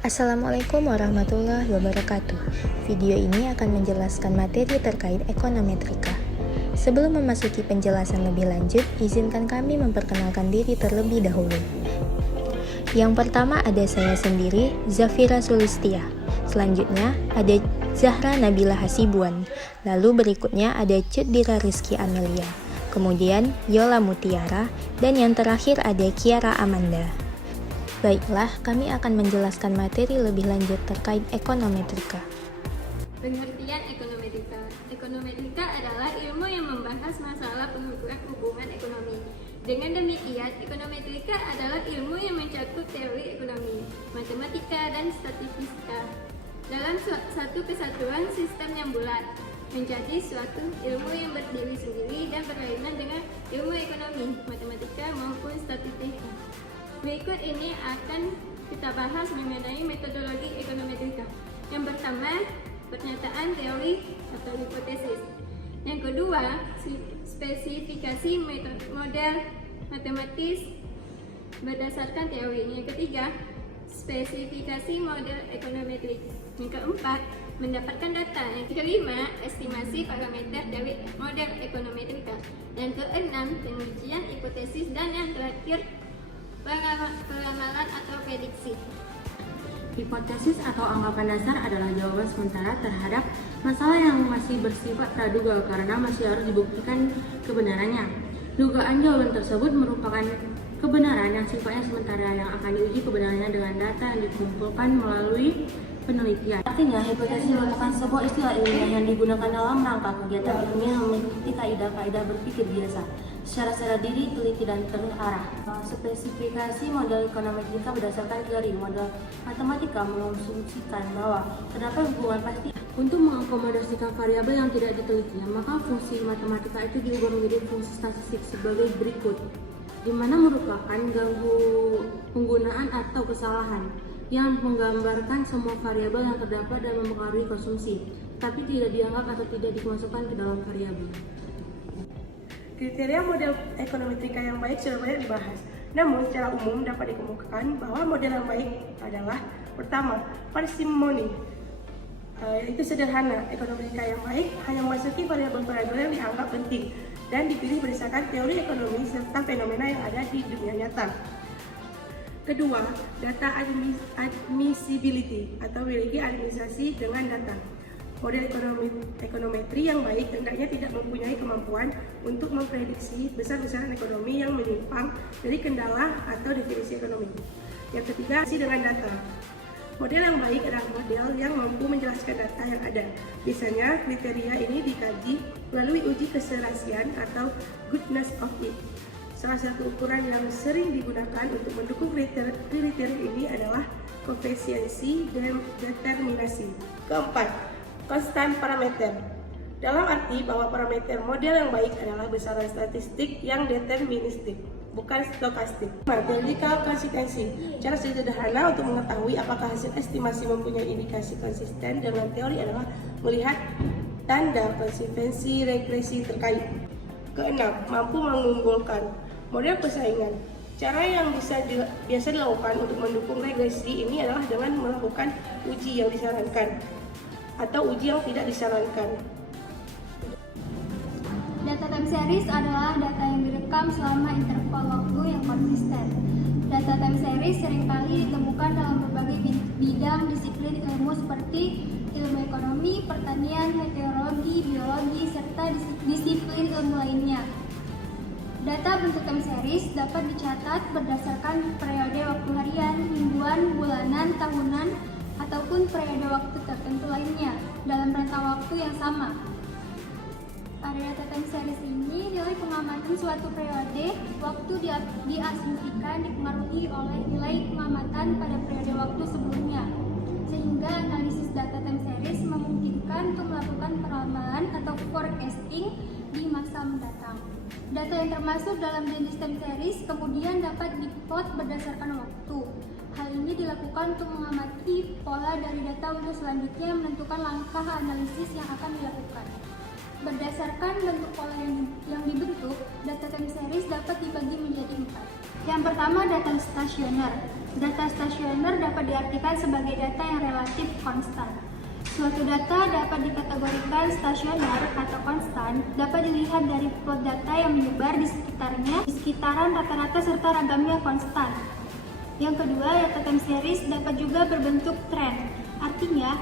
Assalamualaikum warahmatullahi wabarakatuh. Video ini akan menjelaskan materi terkait ekonometrika. Sebelum memasuki penjelasan lebih lanjut, izinkan kami memperkenalkan diri terlebih dahulu. Yang pertama ada saya sendiri, Zafira Sulistia. Selanjutnya ada Zahra Nabila Hasibuan. Lalu berikutnya ada Cudira Rizky Amelia. Kemudian Yola Mutiara. Dan yang terakhir ada Kiara Amanda. Baiklah, kami akan menjelaskan materi lebih lanjut terkait ekonometrika. Pengertian ekonometrika. Ekonometrika adalah ilmu yang membahas masalah pengukuran hubungan ekonomi. Dengan demikian, ekonometrika adalah ilmu yang mencakup teori ekonomi, matematika, dan statistika dalam satu kesatuan sistem yang bulat, menjadi suatu ilmu yang berdiri sendiri dan berkaitan dengan ilmu ekonomi, matematika, maupun statistika. Berikut ini akan kita bahas mengenai metodologi ekonometrika. Yang pertama, pernyataan teori atau hipotesis. Yang kedua, spesifikasi model matematis berdasarkan teori. Yang ketiga, spesifikasi model ekonometrik. Yang keempat, mendapatkan data. Yang kelima, estimasi parameter dari model ekonometrika. Yang keenam, pengujian hipotesis. Dan yang terakhir, peramalan atau prediksi. Hipotesis atau anggapan dasar adalah jawaban sementara terhadap masalah yang masih bersifat praduga karena masih harus dibuktikan kebenarannya. Dugaan jawaban tersebut merupakan kebenaran yang sifatnya sementara yang akan diuji kebenarannya dengan data yang dikumpulkan melalui penelitian. Artinya, hipotesis merupakan sebuah istilah ilmiah yang digunakan dalam rangka kegiatan ilmiah yang mengikuti kaidah-kaidah berpikir biasa secara sadar diri, teliti, dan terarah. Spesifikasi model ekonometrika berdasarkan teori model matematika mengasumsikan bahwa terdapat hubungan pasti untuk mengakomodasikan variabel yang tidak diteliti, maka fungsi matematika itu diubah menjadi fungsi statistik sebagai berikut, di mana merupakan ganggu penggunaan atau kesalahan yang menggambarkan semua variabel yang terdapat dan mempengaruhi konsumsi, tapi tidak dianggap atau tidak dimasukkan ke dalam variabel. Kriteria model ekonometrika yang baik sudah banyak dibahas. Namun, secara umum dapat dikemukakan bahwa model yang baik adalah pertama, parsimony. Itu sederhana. Ekonometrika yang baik hanya memasuki variabel-variabel yang dianggap penting dan dipilih berdasarkan teori ekonomi serta fenomena yang ada di dunia nyata. Kedua, data admissibility atau memiliki administrasi dengan data. Model ekonometri yang baik hendaknya tidak mempunyai kemampuan untuk memprediksi besar-besaran ekonomi yang menyimpang dari kendala atau definisi ekonomi. Yang ketiga, dengan data. Model yang baik adalah model yang mampu menjelaskan data yang ada. Biasanya, kriteria ini dikaji melalui uji keserasian atau goodness of it. Salah satu ukuran yang sering digunakan untuk mendukung kriteria ini adalah koefisiensi dan determinasi. Keempat, konstan parameter. Dalam arti bahwa parameter model yang baik adalah besaran statistik yang deterministik, bukan stokastik. Theoretical konsistensi. Cara sederhana untuk mengetahui apakah hasil estimasi mempunyai indikasi konsisten dengan teori adalah melihat tanda konsistensi regresi terkait. Keenam, mampu mengunggulkan. Model persaingan. Cara yang biasa dilakukan untuk mendukung regresi ini adalah dengan melakukan uji yang disarankan atau uji yang tidak disarankan. Data time series adalah data yang direkam selama interval waktu yang konsisten. Data time series seringkali ditemukan dalam berbagai bidang disiplin ilmu seperti ilmu ekonomi, pertanian, meteorologi, biologi, serta disiplin ilmu lainnya. Data bentuk time series dapat dicatat berdasarkan periode waktu harian, mingguan, bulanan, tahunan, ataupun periode waktu tertentu lainnya dalam rentang waktu yang sama. Pada data time series ini, nilai pengamatan suatu periode waktu diasumsikan dipengaruhi oleh nilai pengamatan pada periode waktu sebelumnya, sehingga analisis data time series memungkinkan untuk melakukan peramalan atau forecasting di masa mendatang. Data yang termasuk dalam jenis time series kemudian dapat diplot berdasarkan waktu. Hal ini dilakukan untuk mengamati pola dari data untuk selanjutnya menentukan langkah analisis yang akan dilakukan. Berdasarkan bentuk pola yang dibentuk, data time series dapat dibagi menjadi 4. Yang pertama, data stasioner. Data stasioner dapat diartikan sebagai data yang relatif konstan. Suatu data dapat dikategorikan stasioner atau konstan dapat dilihat dari plot data yang menyebar di sekitarnya, di sekitaran rata-rata serta ragamnya konstan. Yang kedua, data time series dapat juga berbentuk tren. Artinya,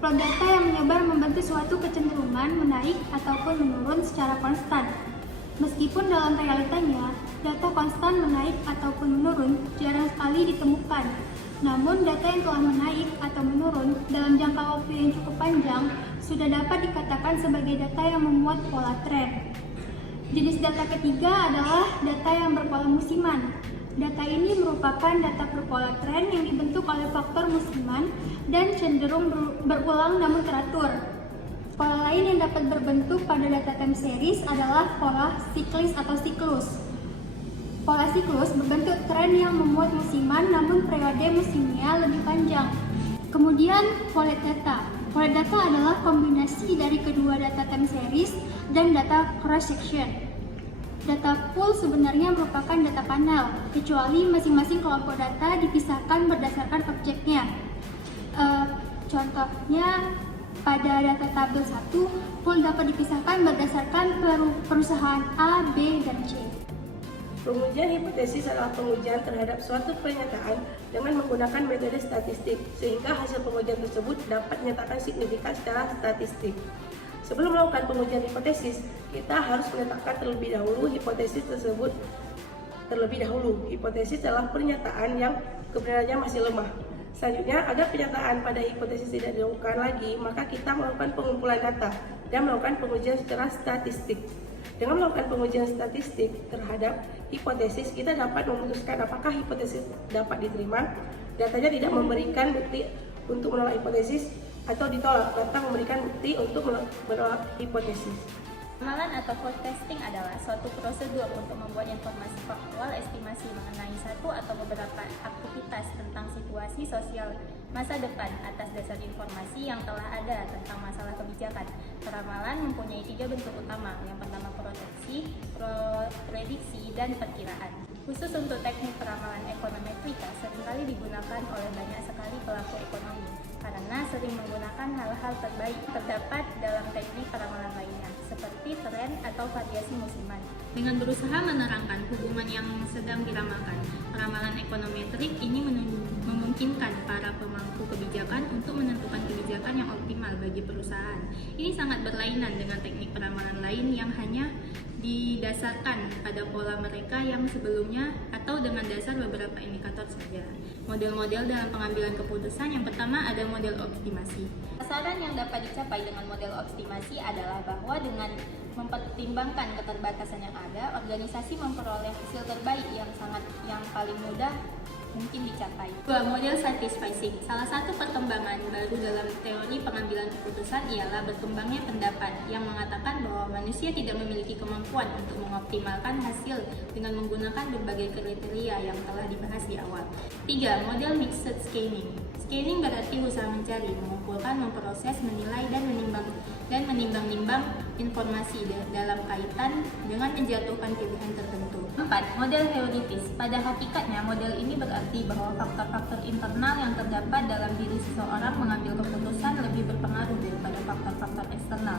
plot data yang menyebar membentuk suatu kecenderungan menaik ataupun menurun secara konstan. Meskipun dalam realitanya, data konstan menaik ataupun menurun jarang sekali ditemukan. Namun, data yang telah menaik atau menurun dalam jangka waktu yang cukup panjang sudah dapat dikatakan sebagai data yang memuat pola tren. Jenis data ketiga adalah data yang berpola musiman. Data ini merupakan data berpola tren yang dibentuk oleh faktor musiman dan cenderung berulang namun teratur. Pola lain yang dapat berbentuk pada data time series adalah pola siklis atau siklus. Pola siklus berbentuk tren yang memuat musiman namun periode musimnya lebih panjang. Kemudian polet data. Polet data adalah kombinasi dari kedua data time series dan data cross section. Data pool sebenarnya merupakan data panel, kecuali masing-masing kelompok data dipisahkan berdasarkan objeknya. Contohnya, pada data tabel 1, pool dapat dipisahkan berdasarkan perusahaan A, B, dan C. Pengujian hipotesis adalah pengujian terhadap suatu pernyataan dengan menggunakan metode statistik, sehingga hasil pengujian tersebut dapat dinyatakan signifikan secara statistik. Sebelum melakukan pengujian hipotesis, kita harus menetapkan terlebih dahulu hipotesis tersebut. Hipotesis adalah pernyataan yang kebenarannya masih lemah. Selanjutnya, agar pernyataan pada hipotesis tidak dilakukan lagi, maka kita melakukan pengumpulan data dan melakukan pengujian secara statistik. Dengan melakukan pengujian statistik terhadap hipotesis, kita dapat memutuskan apakah hipotesis dapat diterima. Datanya tidak memberikan bukti untuk menolak hipotesis atau ditolak, data memberikan bukti untuk menolak hipotesis. Ramalan atau forecasting adalah suatu prosedur untuk membuat informasi faktual estimasi mengenai satu atau beberapa aktivitas tentang situasi sosial masa depan atas dasar informasi yang telah ada tentang masalah kebijakan. Peramalan mempunyai 3 bentuk utama. Yang pertama prediksi, dan perkiraan. Khusus untuk teknik peramalan ekonometrika seringkali digunakan oleh banyak sekali pelaku ekonomi karena sering menggunakan hal-hal terbaik terdapat dalam teknik peramalan lainnya, seperti tren atau variasi musiman. Dengan berusaha menerangkan hubungan yang sedang diramalkan, peramalan ekonometrik ini memungkinkan para pemangku kebijakan untuk menentukan kebijakan yang optimal bagi perusahaan. Ini sangat berlainan dengan teknik peramalan lain yang hanya didasarkan pada pola mereka yang sebelumnya atau dengan dasar beberapa indikator saja. Model-model dalam pengambilan keputusan yang pertama ada model optimasi. Sasaran yang dapat dicapai dengan model optimasi adalah bahwa dengan mempertimbangkan keterbatasan yang ada, organisasi memperoleh hasil terbaik yang paling mudah mungkin dicapai. 2. Model satisficing. Salah satu perkembangan baru dalam teori pengambilan keputusan ialah berkembangnya pendapat yang mengatakan bahwa manusia tidak memiliki kemampuan untuk mengoptimalkan hasil dengan menggunakan berbagai kriteria yang telah dibahas di awal. 3. Model mixed scaling. Scaling berarti usaha mencari, mengumpulkan, memproses, menilai, dan menimbang-nimbang informasi dalam kaitan dengan menjatuhkan pilihan tertentu. 4. Model teoritis. Pada hakikatnya, model ini berarti bahwa faktor-faktor internal yang terdapat dalam diri seseorang mengambil keputusan lebih berpengaruh daripada faktor-faktor eksternal.